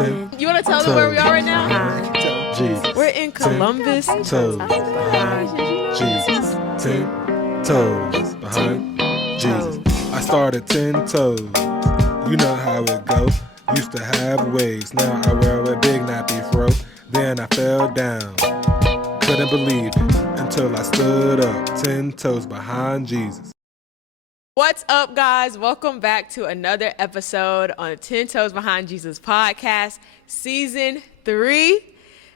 You want to tell them where we are right now? Jesus. We're in Columbus. 10 toes behind Jesus. 10 toes behind Jesus. I started 10 toes. You know how it go. Used to have waves. Now I wear a big nappy fro. Then I fell down. Couldn't believe it until I stood up. 10 toes behind Jesus. What's up, guys? Welcome back to another episode on the 10 Toes Behind Jesus podcast, season 3.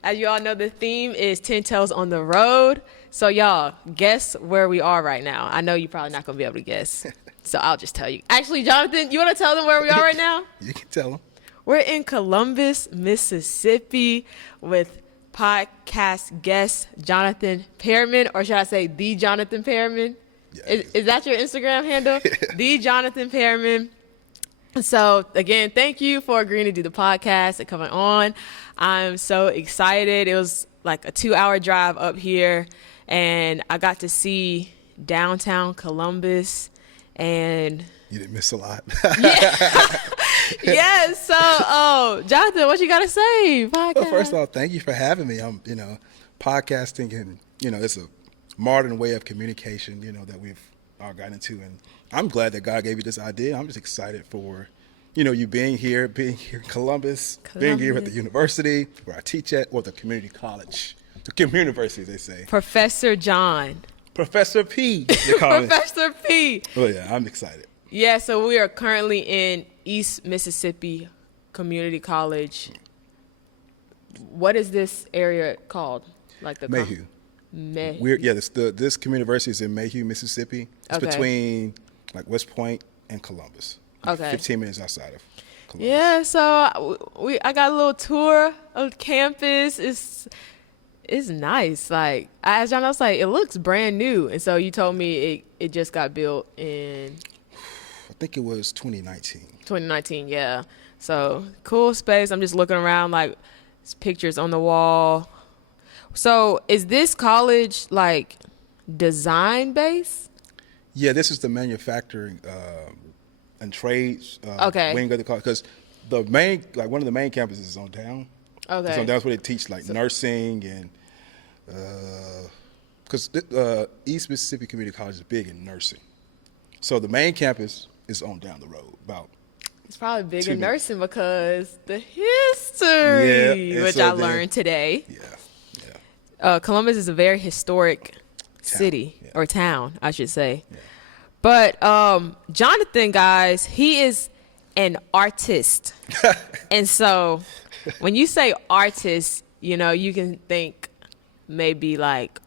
As you all know, the theme is 10 Toes on the road. So y'all, guess where we are right now. I know you're probably not going to be able to guess, so I'll just tell you. Actually, Jonathan, you want to tell them where we are right now? You can tell them. We're in Columbus, Mississippi with podcast guest Jonathan Perryman, or should I say the Jonathan Perryman? Yeah, is that your Instagram handle? The Jonathan Perryman. So again, thank you for agreeing to do the podcast and coming on. I'm so excited. It was like a 2-hour drive up here, and I got to see downtown Columbus, and you didn't miss a lot. Yeah. Yes. So, Jonathan, what you got to say? Podcast. Well, first of all, thank you for having me. I'm, podcasting and, it's a modern way of communication, that we've all gotten into. And I'm glad that God gave you this idea. I'm just excited for, you being here in Columbus, being here at the university where I teach at, or the community college, the community university, they say. Professor John. Professor P, they call me. Professor P. Oh, yeah, I'm excited. Yeah, so we are currently in East Mississippi Community College. What is this area called? Like the Mayhew. Mayhew. This community university is in Mayhew, Mississippi. It's between like West Point and Columbus. Okay. 15 minutes outside of Columbus. Yeah, so I got a little tour of campus. It's nice. Like, I asked John, I was like, it looks brand new. And so you told me it just got built in, I think it was 2019. 2019, yeah. So cool space. I'm just looking around, like, there's pictures on the wall. So is this college like design based? Yeah, this is the manufacturing and trades wing of the college, because one of the main campuses is on down. Okay. So that's where they teach like nursing and because East Mississippi Community College is big in nursing. So the main campus is on down the road about. It's probably big in nursing because the history, which I learned today. Yeah. Columbus is a very historic city or town, I should say. Yeah. But Jonathan, guys, he is an artist. And so when you say artist, you can think maybe like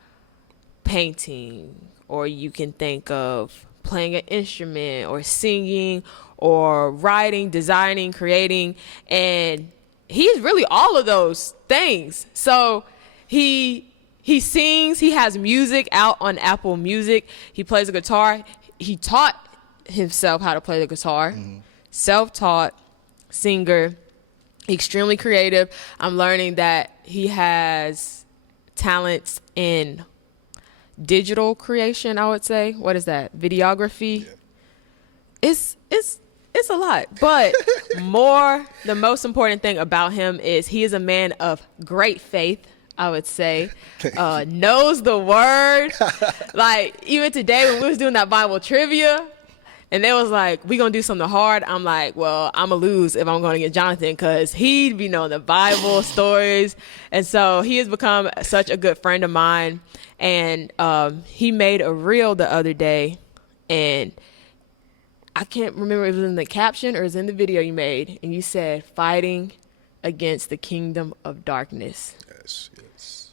painting, or you can think of playing an instrument or singing or writing, designing, creating. And he's really all of those things. So he sings, he has music out on Apple Music. He plays the guitar. He taught himself how to play the guitar. Mm-hmm. Self-taught singer, extremely creative. I'm learning that he has talents in digital creation, I would say. What is that? Videography. Yeah. It's a lot. But the most important thing about him is he is a man of great faith, I would say. Knows the word. Like, even today when we was doing that Bible trivia, and they was like, we gonna do something hard. I'm like, well, I'm gonna lose if I'm gonna get Jonathan, because he'd be knowing the Bible stories. And so he has become such a good friend of mine. And he made a reel the other day, and I can't remember if it was in the caption or it was in the video you made, and you said, fighting against the kingdom of darkness. Yes.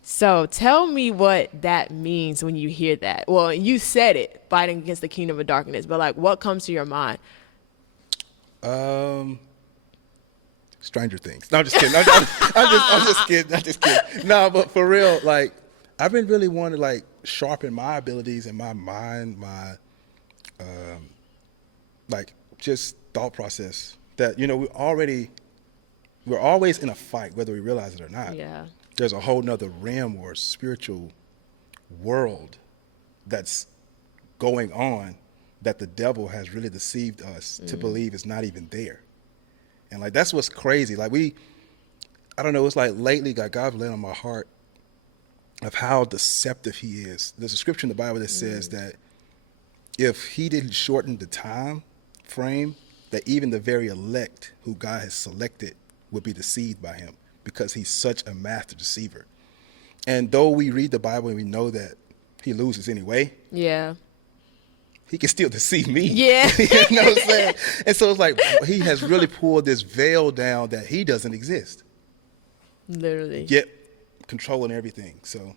So tell me what that means when you hear that. Well, you said it, fighting against the kingdom of darkness, but like, what comes to your mind? Stranger Things. No, I'm just kidding. I'm just kidding. No, but for real, like, I've been really wanting to like sharpen my abilities and my mind, my like just thought process. That we're always in a fight, whether we realize it or not. Yeah. There's a whole nother realm or spiritual world that's going on that the devil has really deceived us to believe is not even there. And like, that's what's crazy. Like I don't know, it's like lately God laid on my heart of how deceptive he is. There's a scripture in the Bible that says that if he didn't shorten the time frame, that even the very elect who God has selected would be deceived by him, because he's such a master deceiver. And though we read the Bible and we know that he loses anyway, Yeah. he can still deceive me. Yeah. You know what I'm saying? And so it's like he has really pulled this veil down that he doesn't exist, Literally. yet controlling everything. So,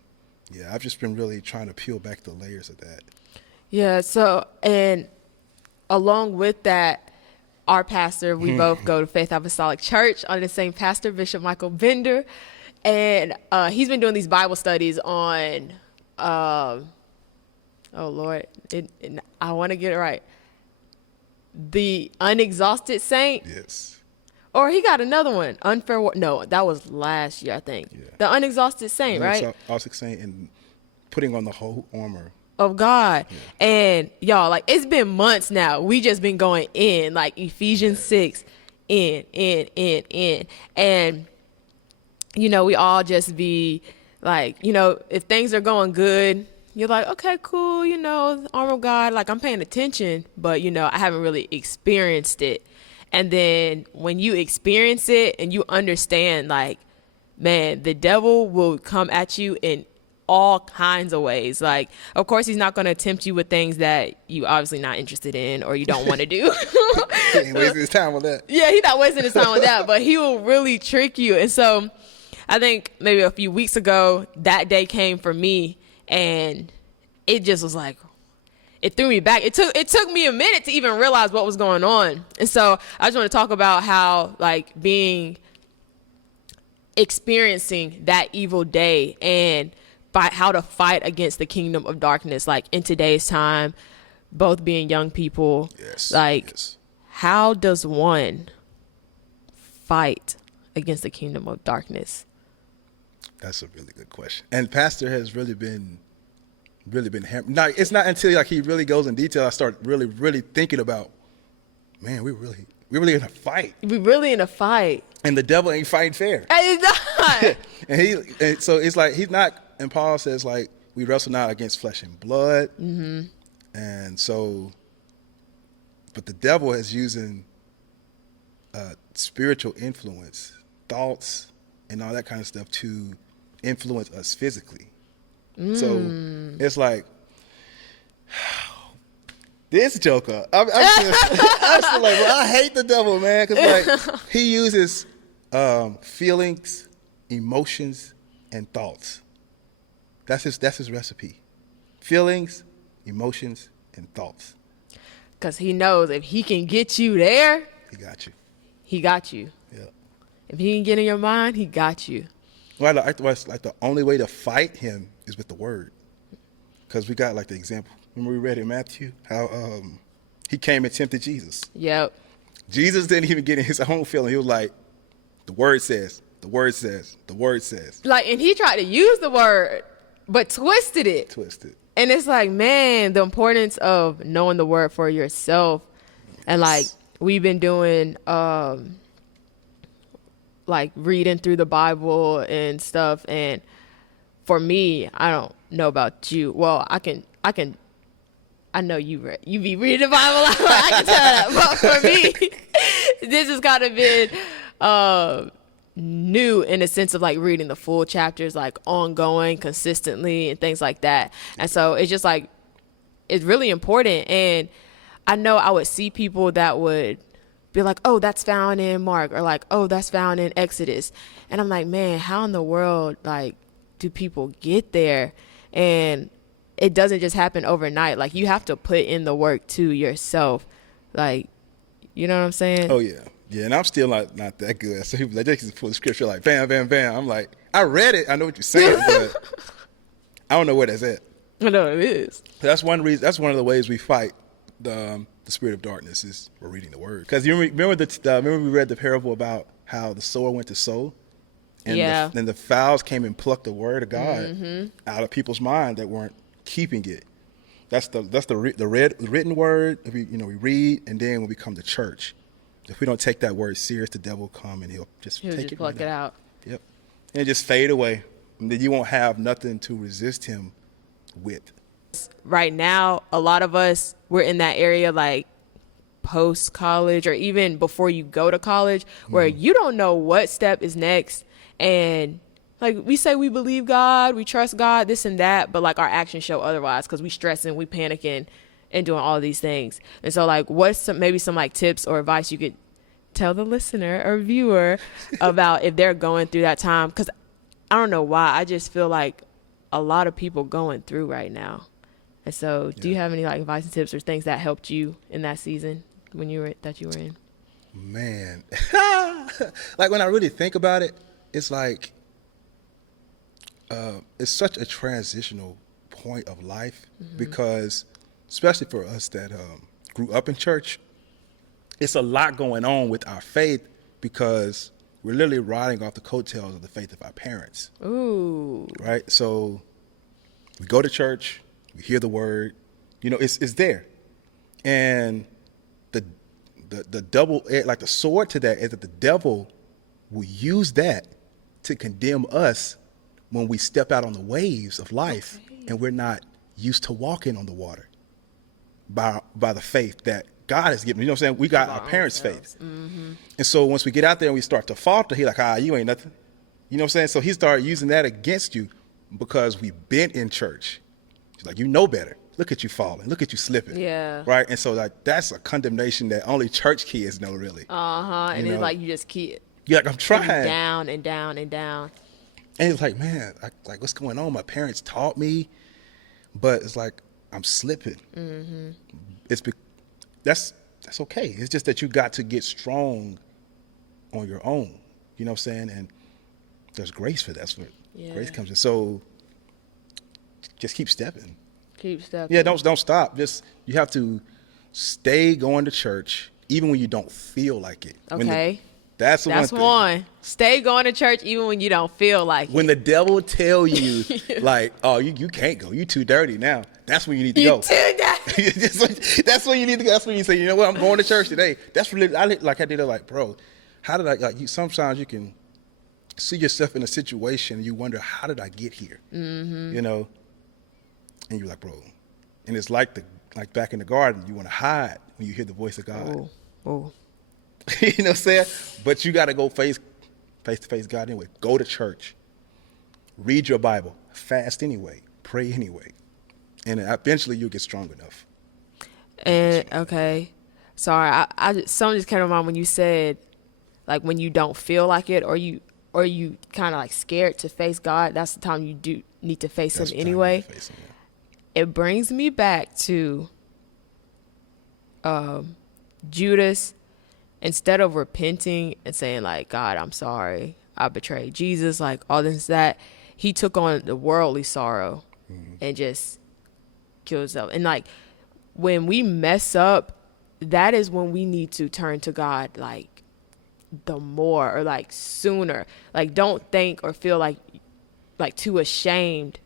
yeah, I've just been really trying to peel back the layers of that. Yeah. So, and along with that, our pastor, we both go to Faith Apostolic Church under the same pastor, Bishop Michael Bender. And he's been doing these Bible studies on, oh Lord, I want to get it right. The Unexhausted Saint. Yes. Or he got another one. No, that was last year, I think. Yeah. The Unexhausted Saint, right? Also saying and putting on the whole armor of God. Yeah. And y'all, like, it's been months now. We just been going in, like Ephesians 6, in. And, you know, we all just be like, you know, if things are going good, you're like, okay, cool, you know, the armor of God, like, I'm paying attention, but, you know, I haven't really experienced it. And then when you experience it and you understand, like, man, the devil will come at you in all kinds of ways. Like, of course, he's not going to tempt you with things that you obviously not interested in or you don't want to do. He ain't wasting his time with that. Yeah, he's not wasting his time with that, but he will really trick you. And so I think maybe a few weeks ago, that day came for me, and it just was like, it threw me back. It took me a minute to even realize what was going on. And so I just want to talk about how, like, experiencing that evil day and by how to fight against the kingdom of darkness, like, in today's time, both being young people. Yes. Like, yes. How does one fight against the kingdom of darkness? That's a really good question. And Pastor has really been now, it's not until like he really goes in detail I start really thinking about, man, we're really in a fight. We're really in a fight. And the devil ain't fighting fair. And he's not. and so it's like he's not, and Paul says, like, we wrestle not against flesh and blood. Mm-hmm. And so, but the devil is using spiritual influence, thoughts, and all that kind of stuff to influence us physically. So it's like, this Joker. I'm still like, well, I hate the devil, man, because like he uses feelings, emotions, and thoughts. That's his recipe. Feelings, emotions, and thoughts. Because he knows if he can get you there, he got you. He got you. Yeah. If he can get in your mind, he got you. Well, like the only way to fight him is with the word. Because we got like the example. Remember we read in Matthew how he came and tempted Jesus. Yep. Jesus didn't even get in his own feeling. He was like, the word says, the word says, the word says. Like, and he tried to use the word, but twisted it. And it's like, man, the importance of knowing the word for yourself. Yes. And like, we've been doing like reading through the Bible and stuff. And for me, I don't know about you. Well, I know you be reading the Bible. I can tell that. But for me, this has kind of been new in the sense of like reading the full chapters, like ongoing, consistently, and things like that. And so it's just like, it's really important. And I know I would see people that would be like, oh, that's found in Mark, or like, oh, that's found in Exodus. And I'm like, man, how in the world, like, do people get there? And it doesn't just happen overnight. Like, you have to put in the work to yourself. Like, you know what I'm saying? Oh, yeah. Yeah, and I'm still not that good. So people like, they can pull the scripture like, bam, bam, bam. I'm like, I read it. I know what you're saying, but I don't know where that's at. I know it is. That's one reason. That's one of the ways we fight the spirit of darkness is we're reading the word. Because you remember we read the parable about how the sower went to sow, and the fowls came and plucked the word of God out of people's mind that weren't keeping it. That's the written word. We read, and then when we come to church, if we don't take that word serious, the devil will come and he'll just pluck it out. Yep. And just fade away. And then you won't have nothing to resist him with. Right now, a lot of us, we're in that area like post college or even before you go to college where you don't know what step is next. And like we say we believe God, we trust God, this and that, but like our actions show otherwise because we stressing, we panicking and doing all these things. And so like what's maybe some like tips or advice you could tell the listener or viewer about if they're going through that time? Because I don't know why, I just feel like a lot of people going through right now. And so do you have any like advice and tips or things that helped you in that season when you were in? Man, like when I really think about it, it's like it's such a transitional point of life because especially for us that grew up in church, it's a lot going on with our faith because we're literally riding off the coattails of the faith of our parents. Ooh. Right? So we go to church, we hear the word, you know, it's there. And the double, like the sword to that is that the devil will use that to condemn us when we step out on the waves of life and we're not used to walking on the water by the faith that God has given. You know what I'm saying? We got our parents' faith. And so once we get out there and we start to falter, he's like, you ain't nothing. You know what I'm saying? So he started using that against you because we've been in church. He's like, you know better. Look at you falling. Look at you slipping. Yeah. Right? And so like that's a condemnation that only church kids know really. And it's like you just keep you're like, I'm trying. Down and down and down. And it's like, man, like what's going on? My parents taught me, but it's like I'm slipping. That's okay. It's just that you got to get strong on your own. You know what I'm saying? And there's grace for that. That's what grace comes in. So just keep stepping. Keep stepping. Yeah, don't stop. Just you have to stay going to church even when you don't feel like it. Okay. That's one. Stay going to church even when you don't feel like it. When the devil tell you like, oh, you can't go. You too dirty now. That's when you need to You go. too dirty. That's when you need to go. That's when you say, you know what, I'm going to church today. That's really I did it like, bro, how did I like you sometimes you can see yourself in a situation and you wonder, how did I get here? You know? And you're like, bro. And it's like back in the garden, you want to hide when you hear the voice of God. Oh. You know what I'm saying? But you got to go face to face God anyway. Go to church. Read your Bible. Fast anyway. Pray anyway. And eventually you'll get strong enough. And, okay. Sorry, something just came to mind when you said, like, when you don't feel like it or you kind of, like, scared to face God, that's the time you do need to face him anyway. It brings me back to Judas. Instead of repenting and saying like, God, I'm sorry, I betrayed Jesus, like all this, that, he took on the worldly sorrow and just killed himself. And like, when we mess up, that is when we need to turn to God, like the more, or like sooner. Like, don't think or feel like too ashamed,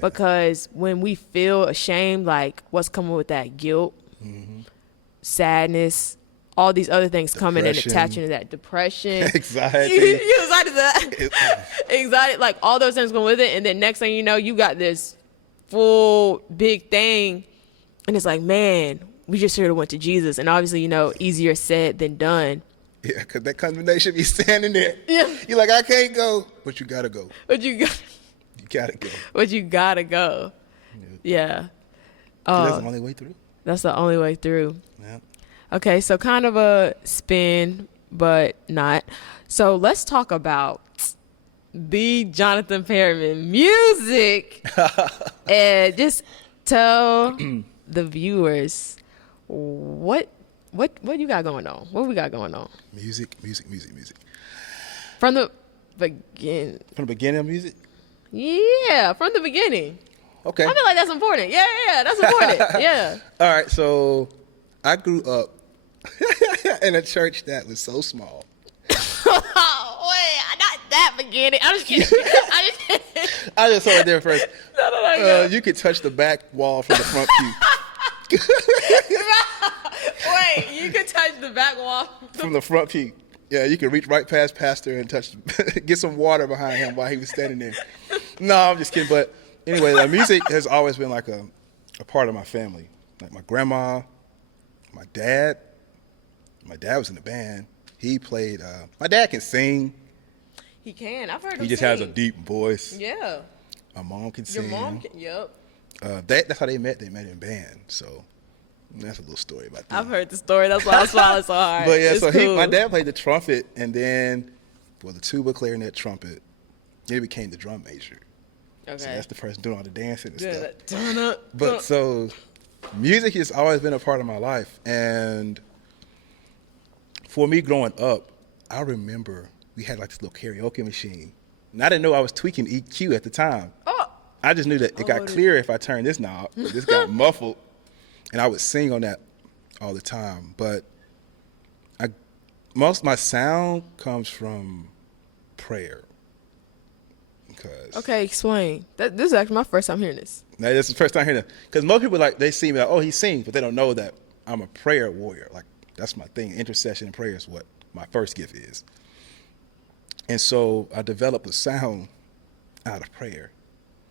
because when we feel ashamed, like what's coming with that guilt, sadness, all these other things coming and attaching to that, depression, anxiety, anxiety, like all those things going with it. And then next thing you know, you got this full big thing, and it's like, man, we just should have went to Jesus. And obviously, you know, easier said than done. Yeah, because that condemnation be standing there. Yeah, you're like, I can't go, but you gotta go. You gotta go. But you gotta go. Yeah. That's the only way through. That's the only way through. Yeah. Okay, so kind of a spin, but not. So let's talk about the Jonathan Perryman music. And just tell the viewers what you got going on. What we got going on? Music. From the beginning. From the beginning of music? Yeah, from the beginning. Okay. I feel like that's important. Yeah, that's important. Yeah. All right, so I grew up in a church that was so small. Wait, not that beginning. I'm just kidding. I just hold it there first. No. You could touch the back wall from the front pew. Wait, you could touch the back wall from the front pew. Yeah, you could reach right past Pastor and touch, get some water behind him while he was standing there. No, I'm just kidding. But anyway, like, music has always been like a part of my family. Like my grandma, my dad. My dad was in the band. He played. My dad can sing. He can. I've heard him He just sing. has a deep voice. Yeah. My mom can sing. Your mom can. Yep. That's how they met. They met in band. So that's a little story about that. I've heard the story. That's why I was smiling so hard. But yeah, it's so cool. my dad played the trumpet, and then the tuba, clarinet, trumpet. Then he became the drum major. Okay. So that's the person doing all the dancing and Yeah, stuff. But so music has always been a part of my life. And for me growing up, I remember we had like this little karaoke machine. And I didn't know I was tweaking EQ at the time. Oh. I just knew that it got clearer if I turned this knob. This got muffled. And I would sing on that all the time. But most of my sound comes from prayer. Okay, explain. This is actually my first time hearing this. Now, this is the first time hearing it. Because most people, like, they see me like, oh, he sings, but they don't know that I'm a prayer warrior. Like, that's my thing. Intercession and prayer is what my first gift is. And so I developed a sound out of prayer.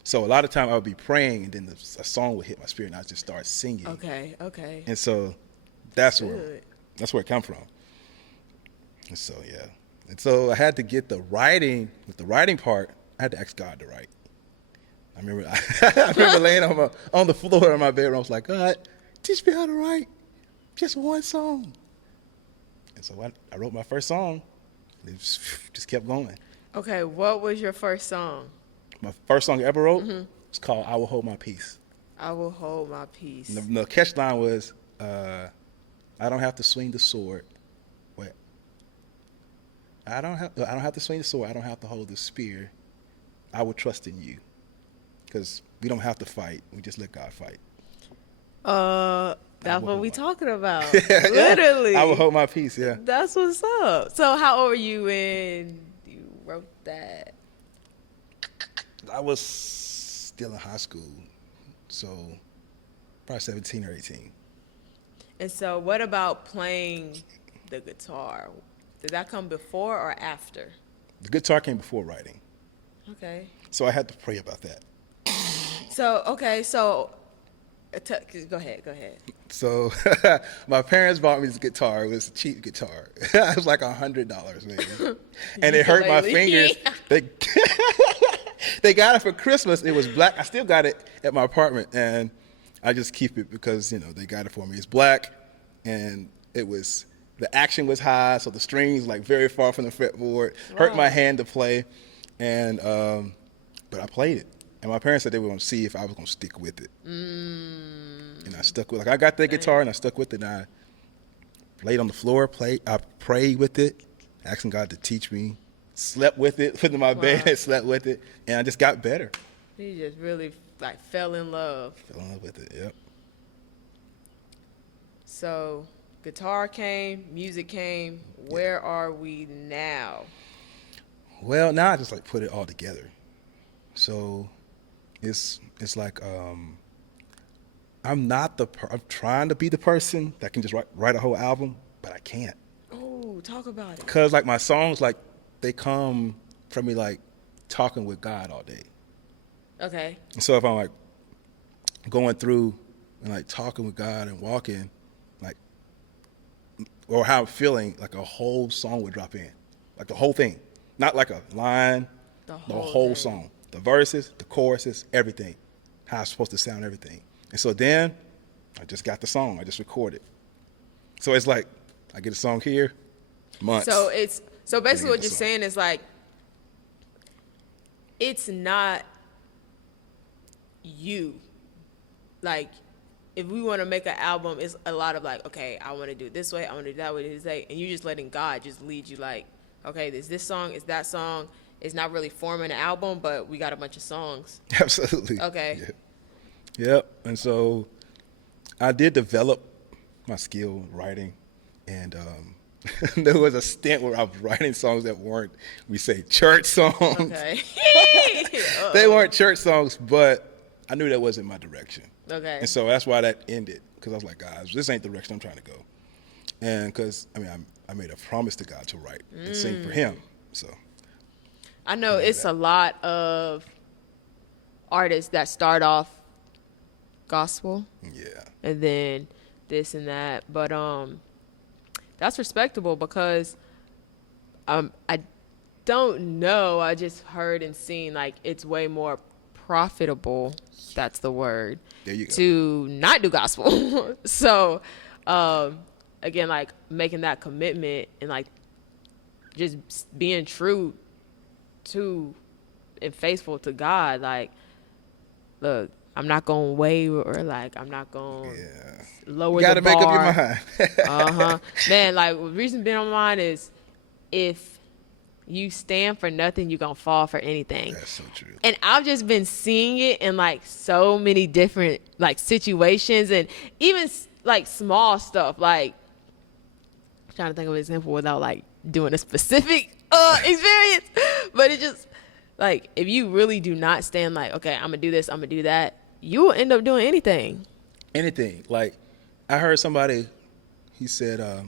So a lot of time I would be praying, and then a song would hit my spirit, and I just start singing. Okay. And so that's where it come from. And so, yeah. And so I had to get the writing part. I had to ask God to write. I remember laying on the floor in my bedroom. I was like, God, teach me how to write just one song. And so I wrote my first song. And it just kept going. Okay, what was your first song? My first song I ever wrote was called I Will Hold My Peace. I Will Hold My Peace. And the catch line was, I don't have to swing the sword. Wait. I don't have to swing the sword. I don't have to hold the spear. I will trust in you. Because we don't have to fight. We just let God fight. That's what we talking about. Literally. I will hold my peace, yeah. That's what's up. So how old were you when you wrote that? I was still in high school. So probably 17 or 18. And so what about playing the guitar? Did that come before or after? The guitar came before writing. Okay. So I had to pray about that. So go ahead. So my parents bought me this guitar. It was a cheap guitar. It was like $100 maybe. And it hurt my fingers. They got it for Christmas. It was black. I still got it at my apartment, and I just keep it because, they got it for me. It's black, and the action was high, so the strings like very far from the fretboard. Hurt my hand to play, and but I played it. And my parents said they were going to see if I was going to stick with it. And I stuck with it. Like, I got that guitar, and I stuck with it, and I laid on the floor, I prayed with it, asking God to teach me, slept with it, put it in my bed and slept with it, and I just got better. You just really, fell in love. Fell in love with it, yep. So, guitar came, music came. Where are we now? Well, now I just, put it all together. So it's like I'm trying to be the person that can just write a whole album, but I can't. Oh, talk about it. Because my songs, they come from me talking with God all day. Okay. And so if I'm going through and talking with God and walking, or how I'm feeling, a whole song would drop in, the whole thing, not a line, the whole song. The verses, the choruses, everything, how it's supposed to sound, everything. And so then I just got the song. I just recorded. So it's I get a song here, months. So basically what you're saying is it's not you. If we want to make an album, it's a lot of okay, I want to do it this way, I want to do it that way, this way, and you're just letting God just lead you okay, there's this song, it's that song. It's not really forming an album, but we got a bunch of songs. Absolutely. Okay. Yeah. Yep. And so I did develop my skill writing, and there was a stint where I was writing songs that weren't, we say, church songs. Okay. They weren't church songs, but I knew that wasn't my direction. Okay. And so that's why that ended, because I was like, guys, this ain't the direction I'm trying to go. And because, I made a promise to God to write and sing for Him. So I know it's a lot of artists that start off gospel. Yeah. And then this and that. But that's respectable because I don't know. I just heard and seen like it's way more profitable. That's the word. There you go. To not do gospel. So again, like making that commitment and like just being true to and faithful to God. Like, look, I'm not gonna waver or like I'm not gonna lower you gotta the bar. make up your mind. Man, like the reason being on my mind is if you stand for nothing, you're gonna fall for anything. That's so true. And I've just been seeing it in like so many different like situations and even like small stuff. Like I'm trying to think of an example without like doing a specific experience, but it just like if you really do not stand like, okay, I'm gonna do this, I'm gonna do that, you will end up doing anything. Anything. Like I heard somebody, he said, a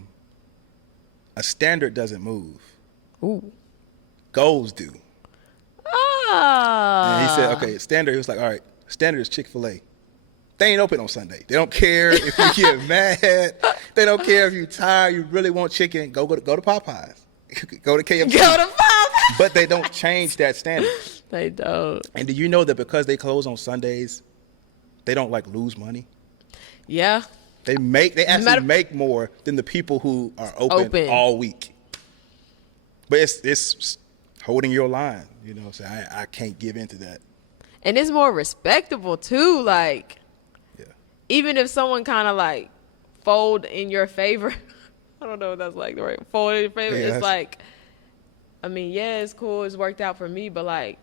standard doesn't move. Ooh. Goals do. Ah. And he said, okay, standard. He was like, all right, standard is Chick-fil-A. They ain't open on Sunday. They don't care if you get mad. They don't care if you're tired. You really want chicken. Go to Popeyes. Go to KFC. Go to Popeyes. But they don't change that standard. They don't. And do you know that because they close on Sundays, they don't like lose money? Yeah. They actually make more than the people who are open all week. But it's holding your line, you know. So I can't give into that. And it's more respectable too. Like, yeah. Even if someone kind of like fold in your favor, I don't know if that's like the right fold in your favor. Yeah, it's like, I mean, yeah, it's cool. It's worked out for me, but like,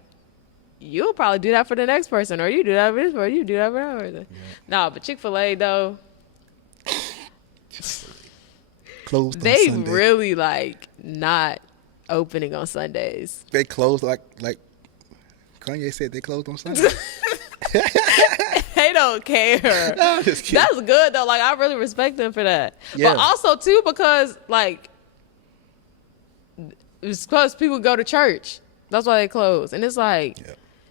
you'll probably do that for the next person, or you do that for this person, you do that for that person. Yeah. No, but Chick-fil-A though, closed. They on Sunday. really like not opening on Sundays. They closed like Kanye said. They closed on Sunday. They don't care. No, I'm just kidding. That's good though. Like I really respect them for that. Yeah. But also too because like it's because people go to church. That's why they close. And it's like,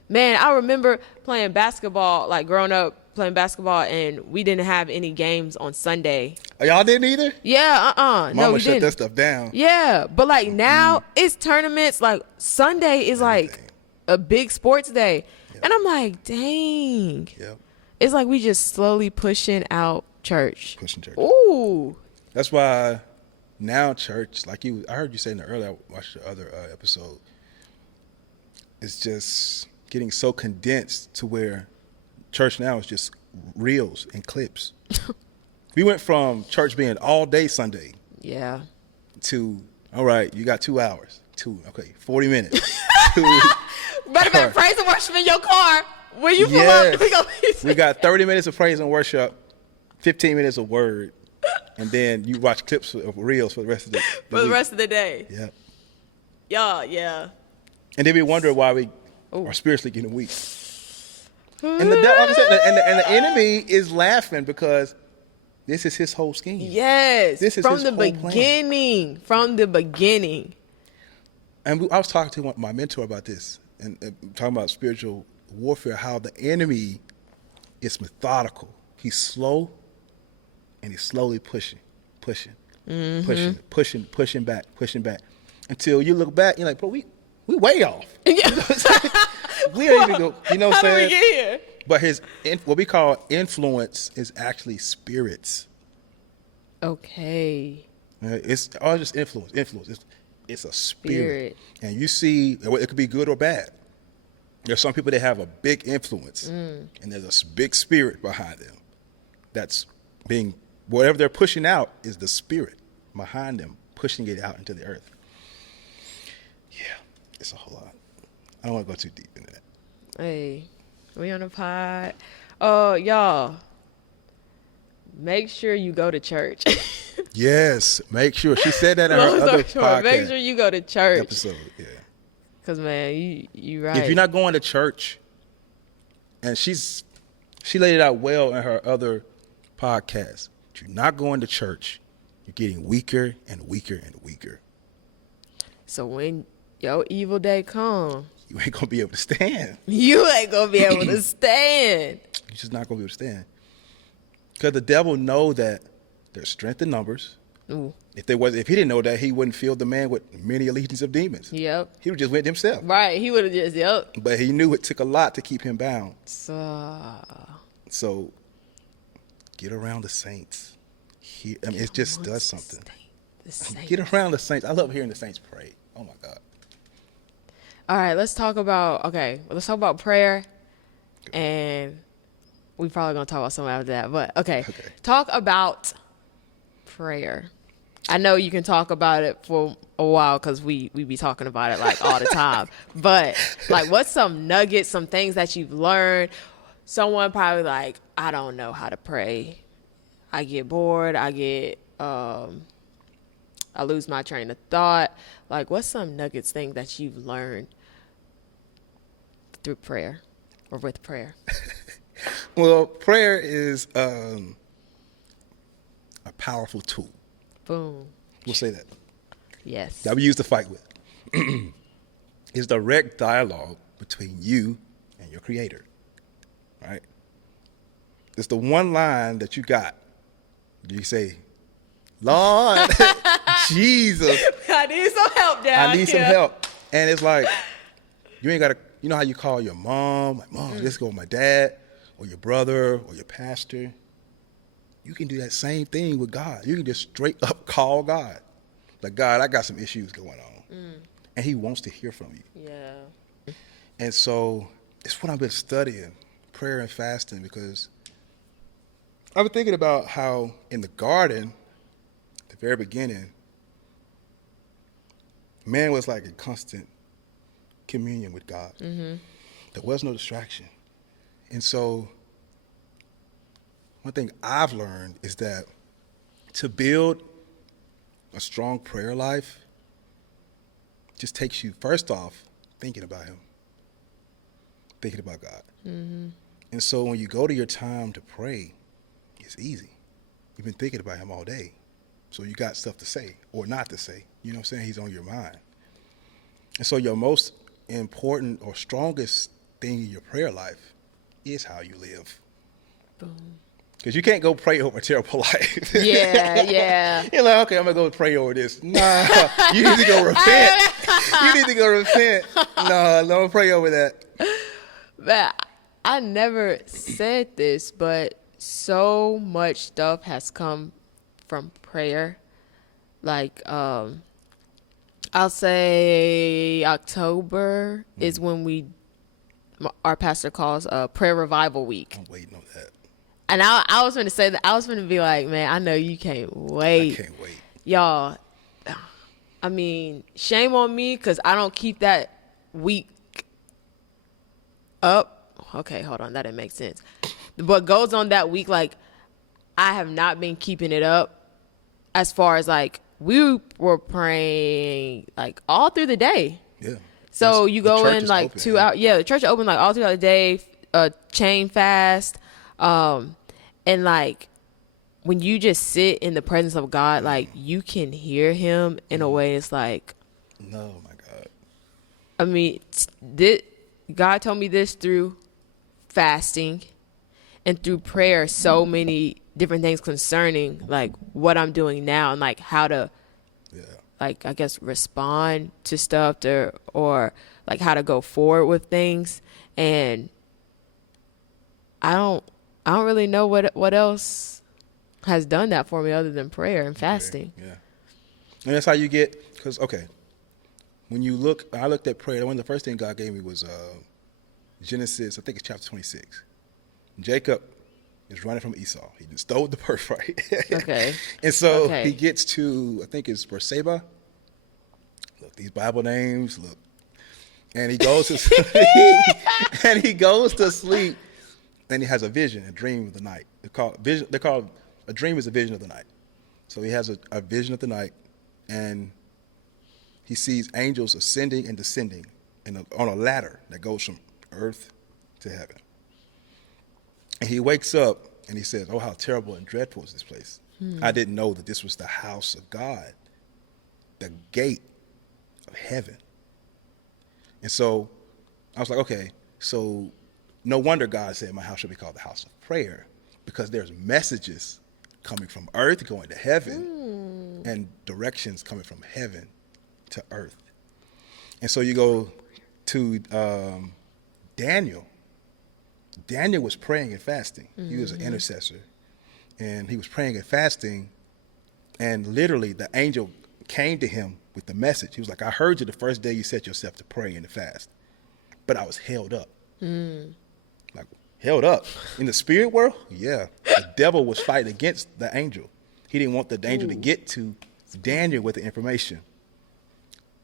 man, I remember playing basketball, like growing up playing basketball, and we didn't have any games on Sunday. Oh, y'all didn't either? Yeah, Mama no, we shut didn't. that stuff down. Yeah, but like now it's tournaments. Like Sunday is like a big sports day. Yep. And I'm like, dang. Yep. It's like we just slowly pushing out church. Pushing church. Ooh. That's why now church, like I heard you say in the earlier, I watched the other episode, it's just getting so condensed to where church now is just reels and clips. We went from church being all day Sunday. Yeah. To, all right, you got 2 hours. 40 minutes. Better than praise and worship in your car. When you pull up, we got 30 minutes of praise and worship, 15 minutes of word, and then you watch clips of reels for the rest of the week. Rest of the day. Yeah. Yeah. And then we wonder why we are spiritually getting weak. And the devil, like I said, and the enemy is laughing because this is his whole scheme. Yes. This is from his the whole beginning. Plan. From the beginning. And I was talking to my mentor about this, and talking about spiritual warfare, how the enemy is methodical. He's slow, and he's slowly pushing back, until you look back, you're like, bro, we way off. We don't even go, you know what I'm saying? How did we get here? But what we call influence is actually spirits. Okay. It's all just influence. It's a spirit. And you see, it could be good or bad. There's some people that have a big influence, and there's a big spirit behind them. That's being, whatever they're pushing out is the spirit behind them, pushing it out into the earth. Yeah, it's a whole lot. I don't want to go too deep into that. Hey, we on a pod. Oh, y'all, make sure you go to church. Yes, make sure. She said that in her other podcast. Make sure you go to church. Episode, yeah. Because, man, you right. If you're not going to church, and she laid it out well in her other podcast, if you're not going to church, you're getting weaker and weaker and weaker. So when your evil day come, You ain't going to be able to stand. you ain't gonna be able to stand. You're just not going to be able to stand. Because the devil know that there's strength in numbers. Ooh. If he didn't know that, he wouldn't fill the man with many legions of demons. Yep. He would just went himself. Right. He would have just, yep. But he knew it took a lot to keep him bound. So Get around the saints. It just does something. The saints. Get around the saints. I love hearing the saints pray. Oh my God. All right, let's talk about prayer, and we probably gonna talk about something after that. But okay. Talk about prayer. I know you can talk about it for a while because we be talking about it like all the time. But like, what's some nuggets, some things that you've learned? Someone probably like, I don't know how to pray. I get bored. I lose my train of thought. Like, what's some nuggets thing that you've learned through prayer or with prayer? Well, prayer is a powerful tool. Boom. We'll say that. Yes. That we use to fight with. It's direct dialogue between you and your creator, right? It's the one line that you got. You say, Lord, Jesus. I need some help down I need here. some help. And it's like, you ain't got to, you know how you call your mom, like, Mom, let's go with my dad, or your brother, or your pastor. You can do that same thing with God. You can just straight up call God. Like, God, I got some issues going on. And he wants to hear from you. Yeah. And so it's what I've been studying, prayer and fasting, because I've been thinking about how in the garden, at the very beginning, man was like in constant communion with God. Mm-hmm. There was no distraction. And so one thing I've learned is that to build a strong prayer life just takes you, first off, thinking about him, thinking about God. Mm-hmm. And so when you go to your time to pray, it's easy. You've been thinking about him all day. So you got stuff to say or not to say. You know what I'm saying? He's on your mind. And so your most important or strongest thing in your prayer life is how you live. Boom. Because you can't go pray over a terrible life. Yeah. You're like, okay, I'm going to go pray over this. Nah, you need to go repent. You need to go repent. No, don't pray over that. But I never said this, but so much stuff has come from prayer. Like, I'll say October is when our pastor calls prayer revival week. I'm waiting on that. And I was going to say that. I was going to be like, man, I know you can't wait. I can't wait. Y'all, I mean, shame on me because I don't keep that week up. Okay, hold on. That didn't make sense. What goes on that week, like, I have not been keeping it up as far as, like, we were praying, like, all through the day. Yeah. So you go in, like, open, 2 hours. Yeah, the church is open, like, all throughout the day, chain fast. And like when you just sit in the presence of God, like you can hear him in a way it's like, no, my God. I mean, God told me this through fasting and through prayer, so many different things concerning like what I'm doing now and like how to like, I guess, respond to stuff or like how to go forward with things. And I don't really know what else has done that for me other than prayer and fasting. Yeah. And that's how you get, because, okay, when I looked at prayer, one of the first things God gave me was Genesis, I think it's chapter 26. Jacob is running from Esau. He just stole the birthright. Okay. And so he gets to, I think it's Beersheba. Look, these Bible names, look. And he goes to sleep. And he goes to sleep. And he has a vision, a dream of the night. They're called a dream is a vision of the night. So he has a vision of the night, and he sees angels ascending and descending on a ladder that goes from earth to heaven. And he wakes up and he says, "Oh, how terrible and dreadful is this place." I didn't know that this was the house of God, the gate of heaven. And so I was like, okay, so no wonder God said my house should be called the house of prayer, because there's messages coming from earth going to heaven and directions coming from heaven to earth. And so you go to Daniel. Daniel was praying and fasting. He was an intercessor. And he was praying and fasting. And literally the angel came to him with the message. He was like, I heard you the first day you set yourself to pray and to fast. But I was held up. Like, held up. In the spirit world? Yeah. The devil was fighting against the angel. He didn't want the angel to get to Daniel with the information.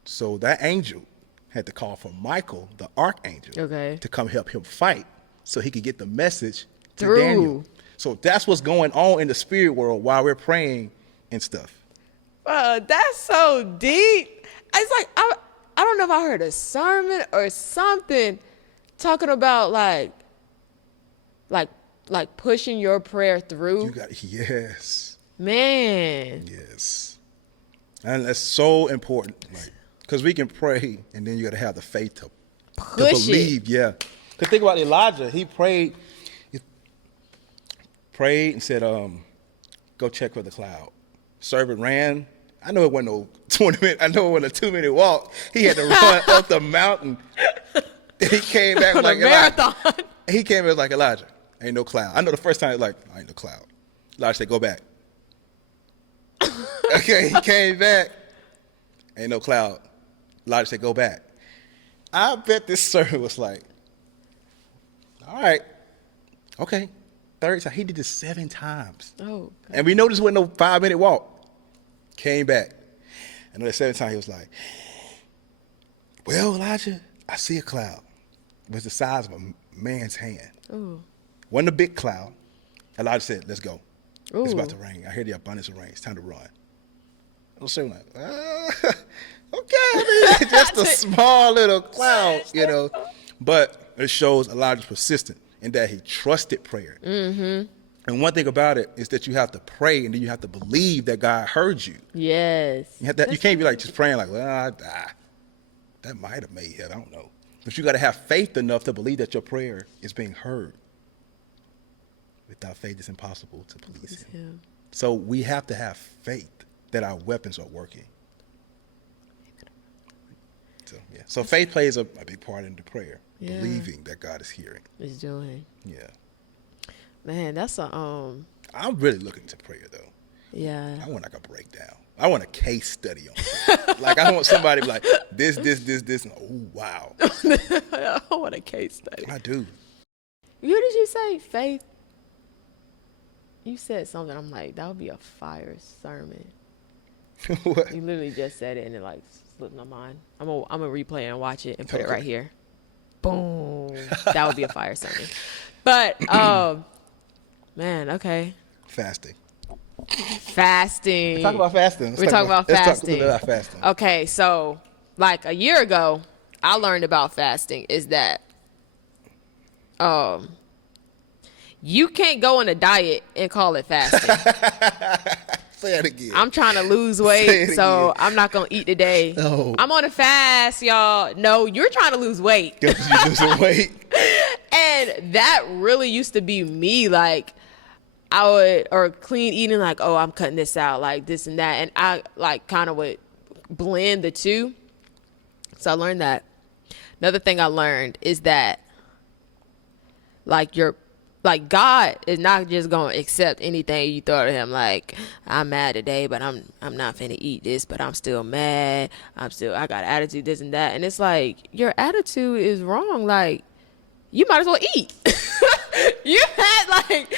So that angel had to call for Michael, the archangel, to come help him fight so he could get the message to Daniel. So that's what's going on in the spirit world while we're praying and stuff. That's so deep. It's like, I don't know if I heard a sermon or something talking about like pushing your prayer through. You got, yes. Man. Yes. And that's so important. Like, because we can pray, and then you got to have the faith to believe. Yeah. Because think about Elijah. He prayed and said, go check for the cloud. Servant ran. I know it wasn't no 20 minute. I know it wasn't a 2-minute walk. He had to run up the mountain. He came back like Elijah. He came back like Elijah. Ain't no cloud. I know the first time he was like, ain't no cloud. Elijah said, go back. Okay, he came back. Ain't no cloud. Elijah said, go back. I bet this servant was like, all right, okay. Third time. He did this 7 times. Oh. God. And we know this wasn't no 5-minute walk. Came back. And the 7th time he was like, well, Elijah, I see a cloud. It was the size of a man's hand. Ooh. Wasn't a big cloud. Elijah said, let's go. Ooh. It's about to rain. I hear the abundance of rain. It's time to run. I was saying like, okay, just a small little cloud, you know. But it shows Elijah's persistent in that he trusted prayer. Mm-hmm. And one thing about it is that you have to pray, and then you have to believe that God heard you. Yes. You can't be like just praying like, well, that might have made it. I don't know. But you got to have faith enough to believe that your prayer is being heard. Without faith, it's impossible to please him. So we have to have faith that our weapons are working. So, yeah. So faith plays a big part in the prayer. Yeah. Believing that God is hearing. Is doing. Yeah. Man, that's a I'm really looking to prayer though. Yeah. I want like a breakdown. I want a case study on prayer. Like I want somebody to be like this, and oh wow. I want a case study. I do. What did you say? Faith? You said something. I'm like, that would be a fire sermon. What? You literally just said it and it like slipped my mind. I'm gonna replay it and watch it and put it right here. Boom. That would be a fire sermon. But man, okay. Fasting. Fasting. Talk about fasting. We're talking about fasting. Let's talk about fasting. Okay, so like a year ago, I learned about fasting is that you can't go on a diet and call it fasting. Say it again. I'm trying to lose weight, so I'm not going to eat today. No. I'm on a fast, y'all. No, you're trying to lose weight. You lose some weight. And that really used to be me, like, or clean eating, like, oh, I'm cutting this out, like this and that. And I, like, kind of would blend the two. So I learned that. Another thing I learned is that, like God is not just gonna accept anything you throw at him. Like, I'm mad today, but I'm not finna eat this, but I'm still mad. I got attitude, this and that. And it's like, your attitude is wrong. Like, you might as well eat. You had like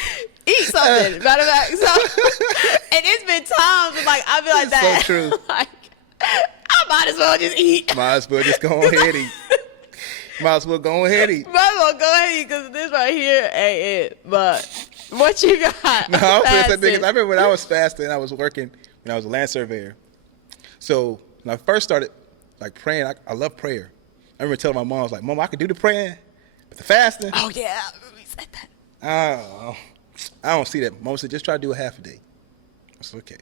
eat something. Matter of fact, and it's been times when, like I feel like that. So true. Like, I might as well just eat. Might as well just go ahead and eat. Might as well go ahead and eat. Might as well go ahead and eat because this right here ain't it. But what you got? No, I remember when I was fasting, I was working when I was a land surveyor. So when I first started like praying, I love prayer. I remember telling my mom, I was like, Mom, I could do the praying, but the fasting. Oh yeah, I remember you said that. I don't see that. Mom said, just try to do a half a day. I said, okay.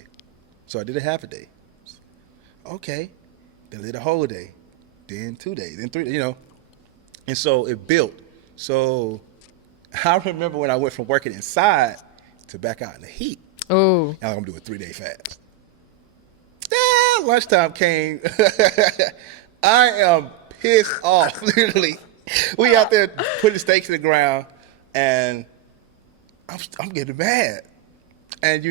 So I did a half a day. Okay. Then I did a whole day. Then 2 days. Then 3 days, And so it built. So I remember when I went from working inside to back out in the heat. Oh. Now I'm going to do a 3-day fast. Lunchtime came. I am pissed off, literally. We out there putting stakes in the ground, and I'm getting mad. And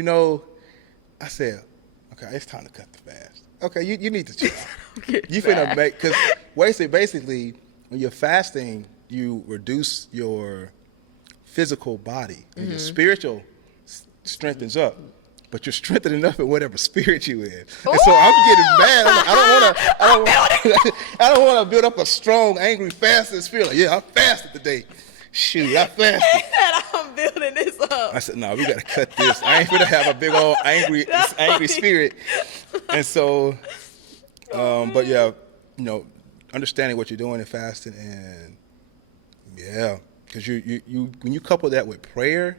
I said, okay, it's time to cut the fast. Okay, you need to chill. You finna make, because basically, when you're fasting, you reduce your physical body, and your spiritual strengthens up. But you're strengthening up in whatever spirit you in. And so I'm getting mad. I don't want to build up a strong, angry, fasting spirit. Like, yeah, I fasted today. Shoot, I fasted. He said, I'm building this up. I said, no, we got to cut this. I ain't finna have a big old angry spirit. And so, but yeah, understanding what you're doing in fasting, and yeah, because you when you couple that with prayer,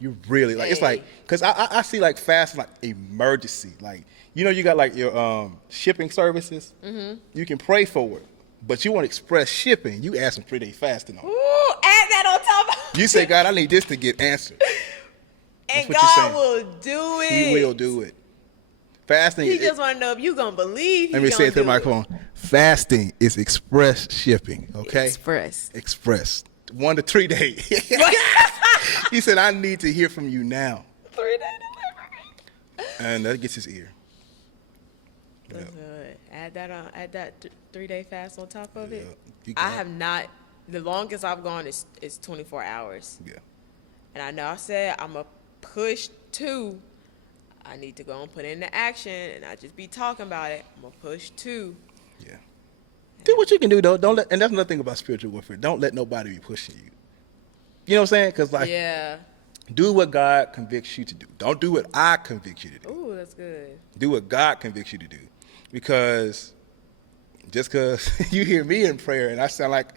you really it's like, because I see like fasting like emergency, like you got like your shipping services. You can pray for it, but you want express shipping, you add some 3-day fasting on. Ooh, add that on top of You say, God, I need this to get answered. And God will do it. He will do it. Fasting. He just want to know if you gonna believe. Let me say it to the microphone. Fasting is express shipping. Okay. Express. 1 to 3 days. He said, I need to hear from you now. 3-day delivery. And that gets his ear. That's good. Add that 3-day fast on top of it. Yeah. I have not. The longest I've gone is 24 hours. Yeah. And I know I said I'm a push 2. I need to go and put it into action, and I just be talking about it. I'm gonna push 2. Yeah. Do what you can do though. Don't let, and that's another thing about spiritual warfare. Don't let nobody be pushing you. You know what I'm saying? Because do what God convicts you to do. Don't do what I convict you to do. Ooh, that's good. Do what God convicts you to do. Because just because you hear me in prayer and I sound like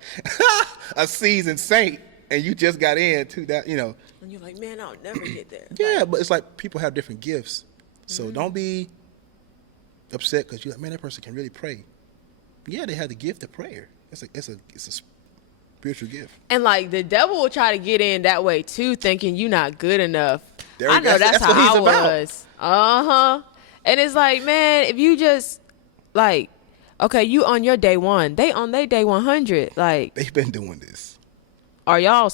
a seasoned saint, and you just got into that, And you're like, man, I'll never get there. Yeah, but it's like people have different gifts. So don't be upset because you're like, man, that person can really pray. Yeah, they have the gift of prayer. It's a spiritual gift. And like the devil will try to get in that way too, thinking you're not good enough. I know that's how I was. And it's like, man, if you just like, okay, you on your day 1, they on their day 100. Like they've been doing this. Are y'all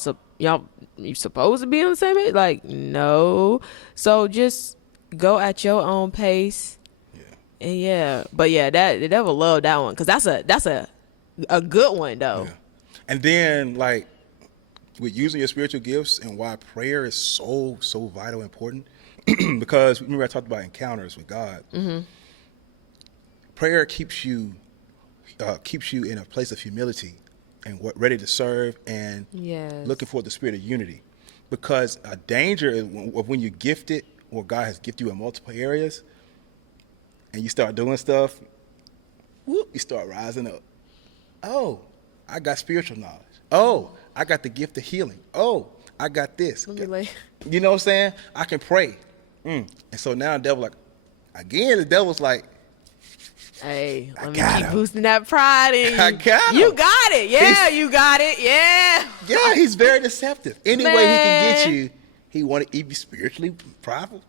you supposed to be on the same page? Like, no. So just go at your own pace. And but the devil loved that one, because that's a good one though. Yeah. And then like with using your spiritual gifts and why prayer is so vital and important, because remember I talked about encounters with God. Prayer keeps you in a place of humility and ready to serve and looking for the spirit of unity. Because a danger is when you're gifted, or God has gifted you in multiple areas, and you start doing stuff, you start rising up. Oh, I got spiritual knowledge. Oh, I got the gift of healing. Oh, I got this. You know what I'm saying? I can pray. And so now the devil's like, hey, let me keep boosting that pride in you. I got him. You got it. Yeah, you got it. Yeah. Yeah, he's very deceptive. Any way he can get you, he want to be spiritually prideful.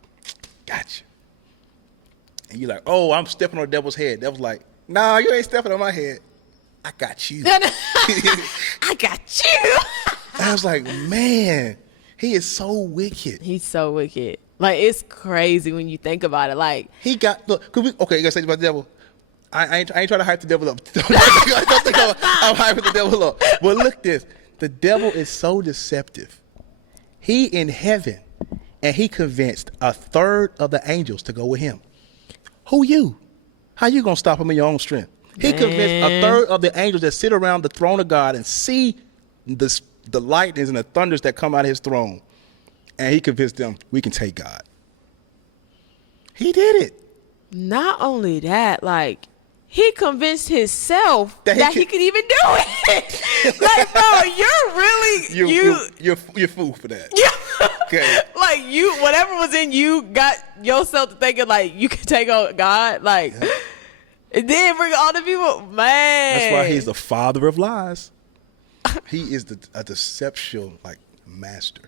Gotcha. And you're like, oh, I'm stepping on the devil's head. Devil's like, nah, you ain't stepping on my head. I got you. I got you. I was like, man, he is so wicked. He's so wicked. Like, it's crazy when you think about it. Like, he got, look, you gotta say about the devil. I ain't trying to hype the devil up. Don't think I'm hyping the devil up. But look this. The devil is so deceptive. He in heaven, and he convinced 1/3 of the angels to go with him. Who you? How you gonna stop him in your own strength? He convinced 1/3 of the angels that sit around the throne of God and see the lightnings and the thunders that come out of his throne. And he convinced them, we can take God. He did it. Not only that, like, he convinced himself that he could even do it. Like, bro, you're really you're fool for that. Yeah. Okay. Like, whatever was in you got yourself to thinking like you could take on God. Like, and then bring all the people. Man, that's why he's the father of lies. He is a deception like master.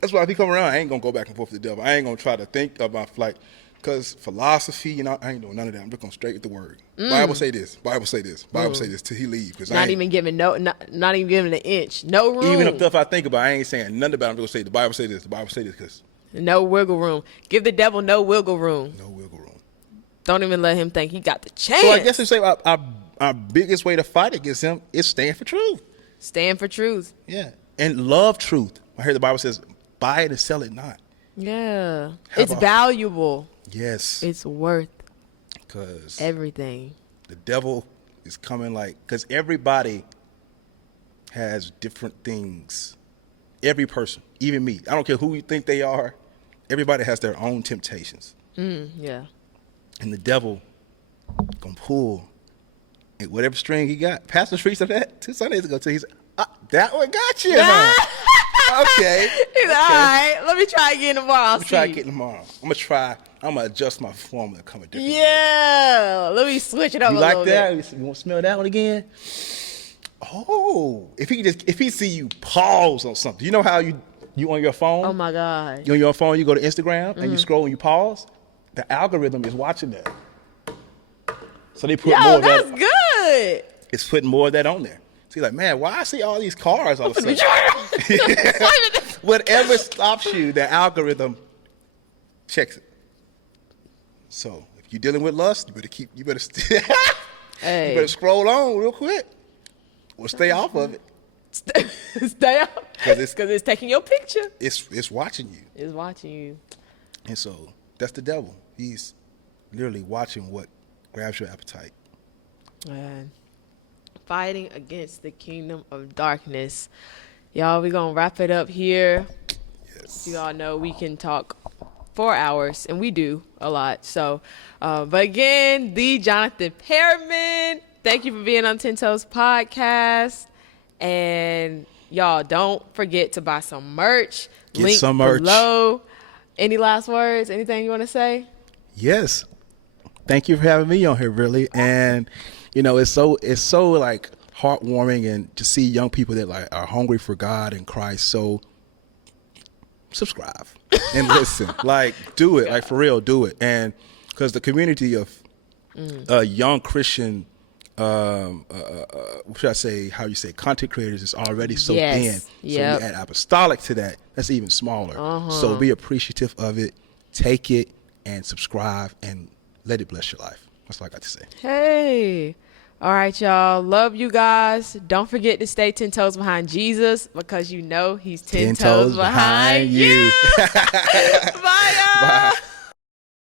That's why if he come around, I ain't gonna go back and forth with the devil. I ain't gonna try to think about like, cause philosophy, I ain't doing none of that. I'm just going straight with the word. Bible say this. Bible say this. Bible say this till he leave. Cause not even giving not even giving an inch, no room. Even the stuff I think about, I ain't saying nothing about it. I'm just gonna say the Bible say this. The Bible say this, cause no wiggle room. Give the devil no wiggle room. No wiggle room. Don't even let him think he got the chance. So I guess to say our biggest way to fight against him is stand for truth. Stand for truth. Yeah, and love truth. I hear the Bible says, "Buy it and sell it not." Yeah, it's valuable. Yes, it's worth because everything. The devil is coming because everybody has different things. Every person, even me. I don't care who you think they are. Everybody has their own temptations. Yeah. And the devil gonna pull at whatever string he got. Pastor Street said that 2 Sundays ago. He said, "That one got you." Okay. He's like, all right, let me try again tomorrow. Try again tomorrow. I'm gonna adjust my formula. Come a different way. Yeah. Let me switch it up a little bit. You like that? You want to smell that one again? Oh, if he see you pause on something, you know how you on your phone? Oh my God. You on your phone, you go to Instagram and you scroll and you pause. The algorithm is watching that, so they put more of that. That's good. It's putting more of that on there. So you're like, man, why I see all these cars all of a sudden? Whatever stops you, the algorithm checks it. So if you're dealing with lust, you better Hey. you better scroll on real quick, or stay off of it. Stay off, because it's taking your picture. It's watching you. It's watching you. And so that's the devil. He's literally watching what grabs your appetite. Man. Fighting against the kingdom of darkness. Y'all, we're going to wrap it up here. Yes. You all know we can talk 4 hours, and we do a lot. So, but again, the Jonathan Perryman, thank you for being on 10 Toes Podcast. And y'all, don't forget to buy some merch. Get Link some merch below. Any last words? Anything you want to say? Yes. Thank you for having me on here, really. And it's so like heartwarming and to see young people that like are hungry for God and Christ. So subscribe and listen. Like, do it. Like, for real, do it. And because the community of young Christian, what should I say? How you say content creators is already so thin. So we add apostolic to that. That's even smaller. So be appreciative of it. Take it and subscribe and let it bless your life. That's all I got to say. Hey. All right, y'all. Love you guys. Don't forget to stay 10 toes behind Jesus, because he's 10 toes behind you. Bye, y'all. Bye.